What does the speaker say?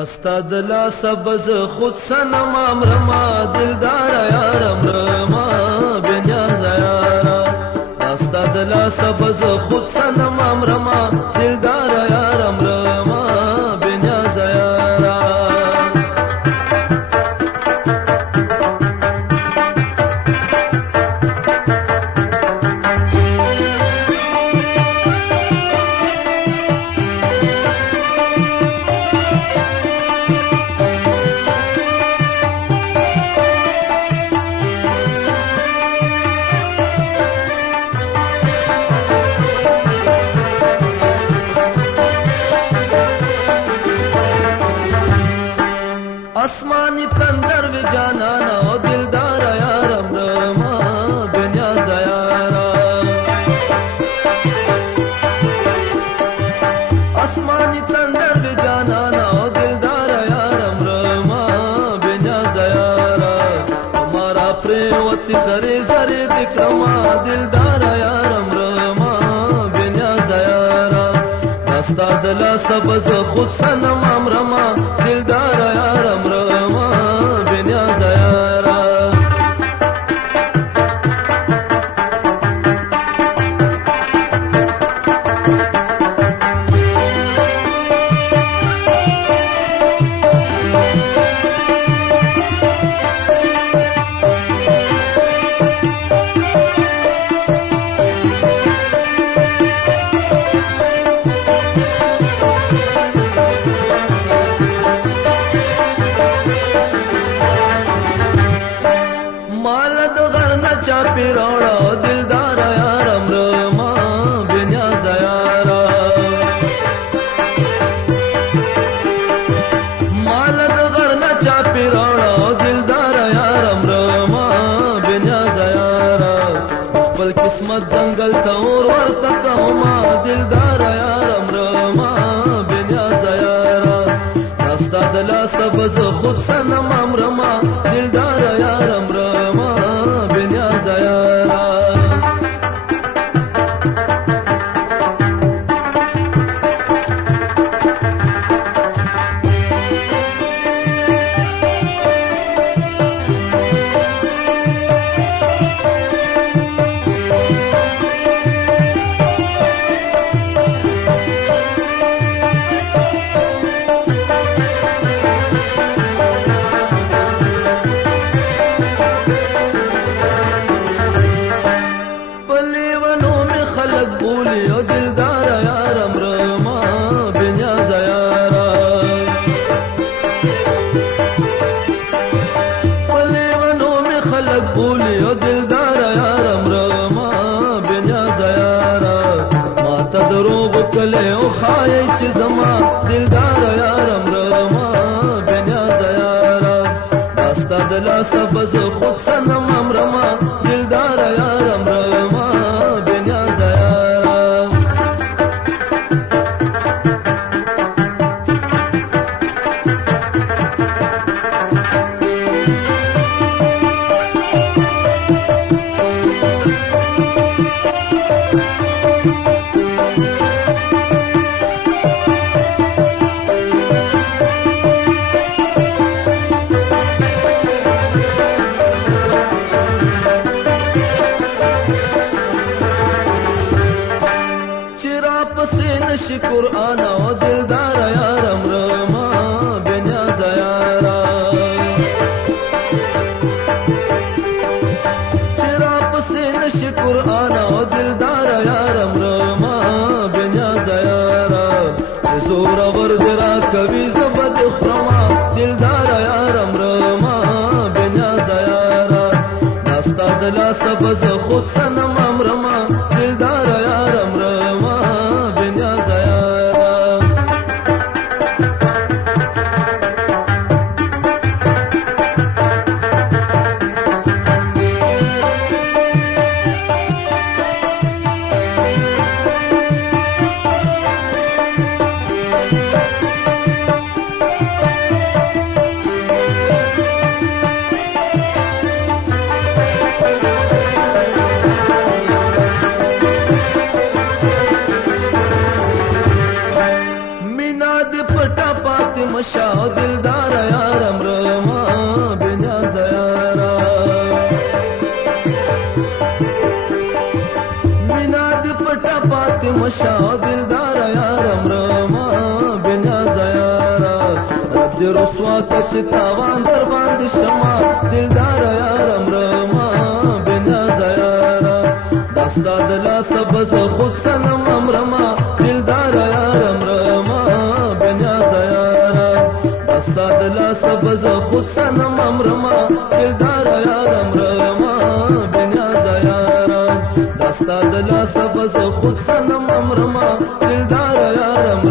استاد لا سبز خود سنم امرما دلدار یارم رما بنیاز یارا استاد لا سبز خود سنم امرما دلدار یارم رما بنیاز یارا आसमानी तंदर वे जाना ना ओ दिलदार यारम रमा बेनियाज यारा आसमानी तंदर वे जाना ना ओ दिलदार यारम रमा बेनियाज यारा हमारा प्रेमवती सरे सरे दिक्रमा दिलदार यारम रमा बेनियाज यारा रास्ता दला सबज खुद सनम अमरमा दिलदार यारम रमा बेनियाज यारा पिरोड़ा दिलदार यारम रमा बेनियाज यारा मालद गरना चा पिरोड़ा दिलदार यारम रमा बेनियाज यारा पल किस्मत जंगल तौर वर्षा कहमा दिलदार यारम रमा बेनियाज यारा रास्ता दला सबज खुद सनम अमरमा दिलदार यारम रमा बेनियाज यारा बोलियो दिलदार यारम रमा बेनियाज यारा माता दरोग कले ओ खाए चिजमा दिलदार यारम रमा बेनियाज यारा रास्ता दला सबज खुद सनम अमरमा दिलदार यारम रमा बेनियाज यारा कुरआन ओ दिलदार यारम रमा बेनियाज यारा चिराप से नश कुरआन ओ दिलदार यारम रमा बेनियाज यारा जोर वरदरा कवि जबद खरमा दिलदार यारम रमा बेनियाज यारा रास्ता दला सबज खुद सनम अमरमा दिलदार यारम रमा बेनियाज مشا دلدار یارم رما بنیاز یارا رب دې رسوا که چې تاوان در باندې شما دلدار یارم رما بنیاز یارا دستا د لاسه به زه خود سنم امرما دلدار یارم رما بنیاز یارا دستا د لاسه به زه خود سنم امرما دلدار یارم رما بنیاز یارا دستا د لاسه به زه خود سنم امرما دلدار یارم